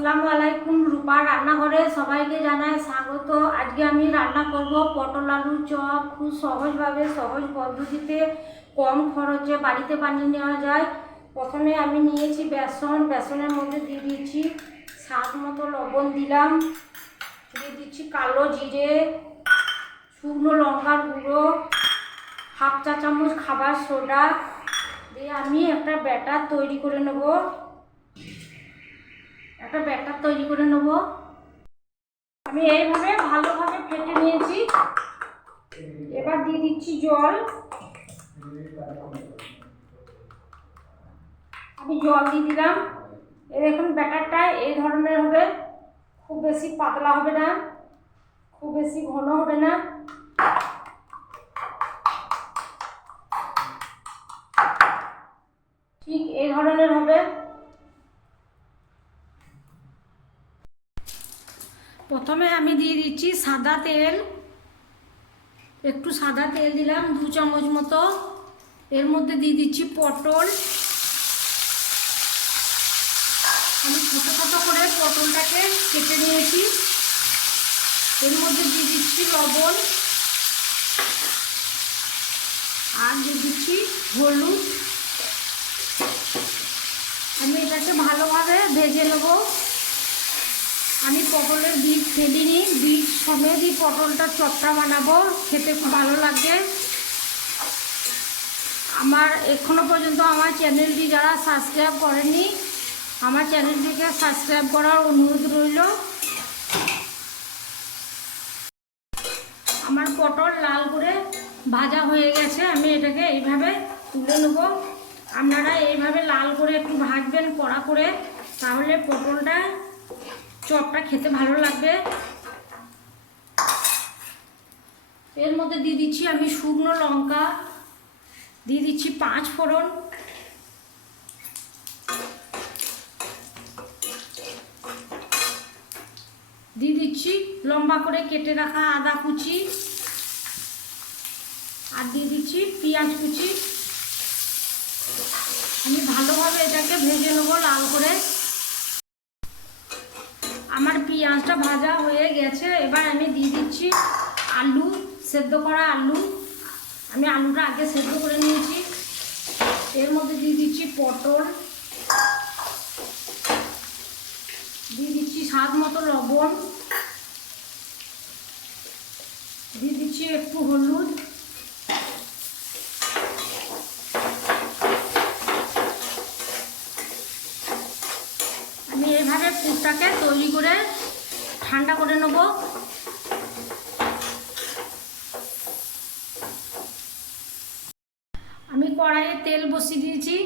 আসসালামু আলাইকুম। রূপার রান্নাঘরে সবাইকে জানাই স্বাগত। আজকে আমি রান্না করব পটল আলুর চপ। খুব সহজভাবে, সহজ পদ্ধতিতে, কম খরচে বাড়িতে বানিয়ে নেওয়া যায়। প্রথমে আমি নিয়েছি বেসনের মধ্যে দিয়ে দিচ্ছি স্বাদ মতো লবণ, দিলাম দিয়ে দিচ্ছি কালো জিরে, শুকনো লঙ্কার গুঁড়ো, হাফ চা চামচ খাবার সোডা দিয়ে আমি একটা ব্যাটার তৈরি করে নেব। আমি এইভাবে ভালোভাবে ফেটে নিয়েছি। এবার দিয়ে দিচ্ছি জল। আমি জল দিয়ে দিলাম। দেখুন ব্যাটারটা এই ধরনের হবে, খুব বেশি পাতলা হবে না, খুব বেশি ঘন হবে না। ঠিক এই ধরনের হবে। প্রথমে আমি দিয়ে দিচ্ছি সাদা তেল। একটু সাদা তেল দিলাম 2 চামচ মতো। এর মধ্যে দিয়ে দিচ্ছি পটল। আমি ছোট ছোট করে পটলটাকে কেটে নিয়েছি। এর মধ্যে দিয়ে দিচ্ছি লবণ আর দিয়ে দিচ্ছি হলুদ। আমি এটাকে ভালোভাবে ভেজে নেব। আমি পটলের বীজ ফেলিনি, বীজ সমেতই পটলটা চপটা বানাবো, খেতে খুব ভালো লাগবে। আমার এখনো পর্যন্ত আমার চ্যানেলটি যারা সাবস্ক্রাইব করেনি, আমার চ্যানেলটিকে সাবস্ক্রাইব করার অনুরোধ রইল। আমার পটল লাল করে ভাজা হয়ে গেছে। আমি এটাকে এইভাবে তুলে নেব। আপনারা এইভাবে লাল করে একটু ভাজবেন কড়া করে, তাহলে পটলটা চপটা খেতে ভালো লাগবে। এর মধ্যে দিয়ে দিচ্ছি আমি শুকনো লঙ্কা, দিয়ে দিচ্ছি 5 ফোড়ন, দিয়ে দিচ্ছি লম্বা করে কেটে রাখা আদা কুচি, আর দিয়ে দিচ্ছি পেঁয়াজ কুচি। আমি ভালোভাবে এটাকে ভেজে নেবো লাল করে। আমার পেঁয়াজটা ভাজা হয়ে গেছে। এবার আমি দিয়ে দিচ্ছি আলু, সেদ্ধ করা আলু। আমি আলুটা আগে সেদ্ধ করে নিয়েছি। এর মধ্যে দিয়ে দিচ্ছি পটল, দিয়ে দিচ্ছি স্বাদ মতো লবণ, দিয়ে দিচ্ছি একটু হলুদ, আমি এইভাবে পুরটাকে তৈরি করে ঠান্ডা করে নেব। আমি কড়াইয়ে তেল বসিয়ে দিয়েছি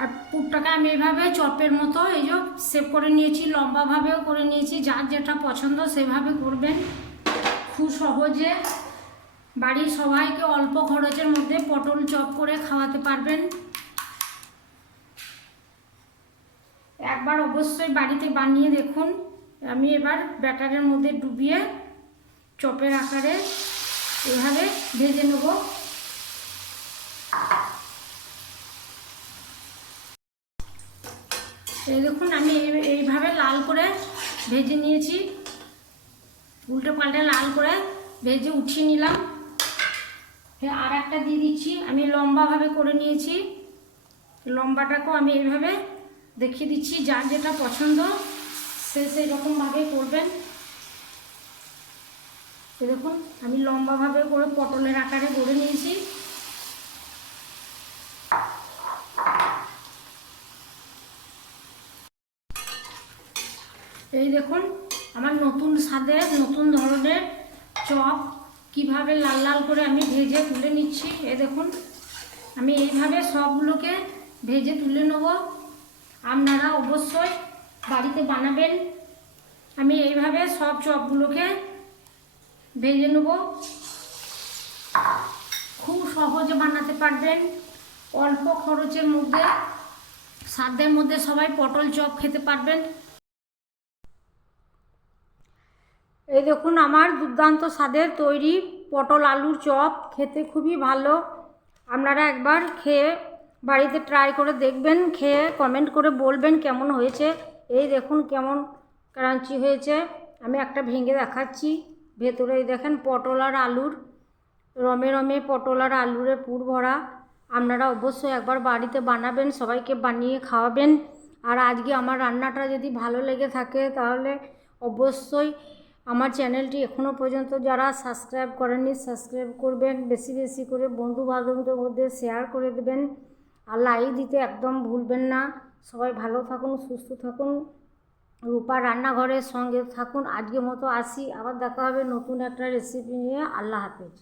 আর পুরটাকে আমি এইভাবে চপের মতো এই যে শেপ করে নিয়েছি, লম্বাভাবেও করে নিয়েছি। যার যেটা পছন্দ সেভাবে করবেন। খুব সহজে বাড়ির সবাইকে অল্প খরচের মধ্যে পটল চপ করে খাওয়াতে পারবেন। একবার অবশ্যই বাড়িতে বানিয়ে দেখুন। আমি এবার ব্যাটারের মধ্যে ডুবিয়ে চপের আকারে এভাবে ভেজে নেব। এই দেখুন আমি এইভাবে লাল করে ভেজে নিয়েছি। উল্টে পাল্টে লাল করে ভেজে উঠিয়ে নিলাম। আর একটা দিয়ে দিচ্ছি। আমি লম্বাভাবে করে নিয়েছি। লম্বাটাকেও আমি এইভাবে দেখিয়ে দিচ্ছি। যার যেটা পছন্দ সে সেই রকমভাবে করবেন। দেখুন আমি লম্বাভাবে করে পটলের আকারে গড়ে নিয়েছি। এই দেখুন আমার নতুন স্বাদের, নতুন ধরনের চপ কিভাবে লাল লাল করে আমি ভেজে তুলে নিচ্ছি। এই দেখুন আমি এইভাবে সবগুলোকে ভেজে তুলে নেব। আপনারা অবশ্যই বাড়িতে বানাবেন। আমি এইভাবে সব চপগুলোকে ভেজে নেব। খুব সহজে বানাতে পারবেন, অল্প খরচের মধ্যে, সাধ্যের মধ্যে সবাই পটল চপ খেতে পারবেন। এই দেখুন আমার দুর্দান্ত স্বাদের তৈরি পটল আলুর চপ, খেতে খুবই ভালো। আপনারা একবার খেয়ে বাড়িতে ট্রাই করে দেখবেন, খেয়ে কমেন্ট করে বলবেন কেমন হয়েছে। এই দেখুন কেমন ক্রাঞ্চি হয়েছে। আমি একটা ভেঙে দেখাচ্ছি। ভেতরে এই দেখেন পটল আর আলুর রমে রমে পটল আর আলুরে পুর ভরা। আপনারা অবশ্যই একবার বাড়িতে বানাবেন, সবাইকে বানিয়ে খাওয়াবেন। আর আজকে আমার রান্নাটা যদি ভালো লেগে থাকে তাহলে অবশ্যই আমার চ্যানেলটি এখনও পর্যন্ত যারা সাবস্ক্রাইব করেননি সাবস্ক্রাইব করবেন, বেশি বেশি করে বন্ধু বান্ধবদের মধ্যে শেয়ার করে দেবেন, আর লাইক দিতে একদম ভুলবেন না। সবাই ভালো থাকুন, সুস্থ থাকুন, রূপা রান্নাঘরের সঙ্গে থাকুন। আজকের মতো আসি, আবার দেখা হবে নতুন একটা রেসিপি নিয়ে। আল্লাহ হাফেজ।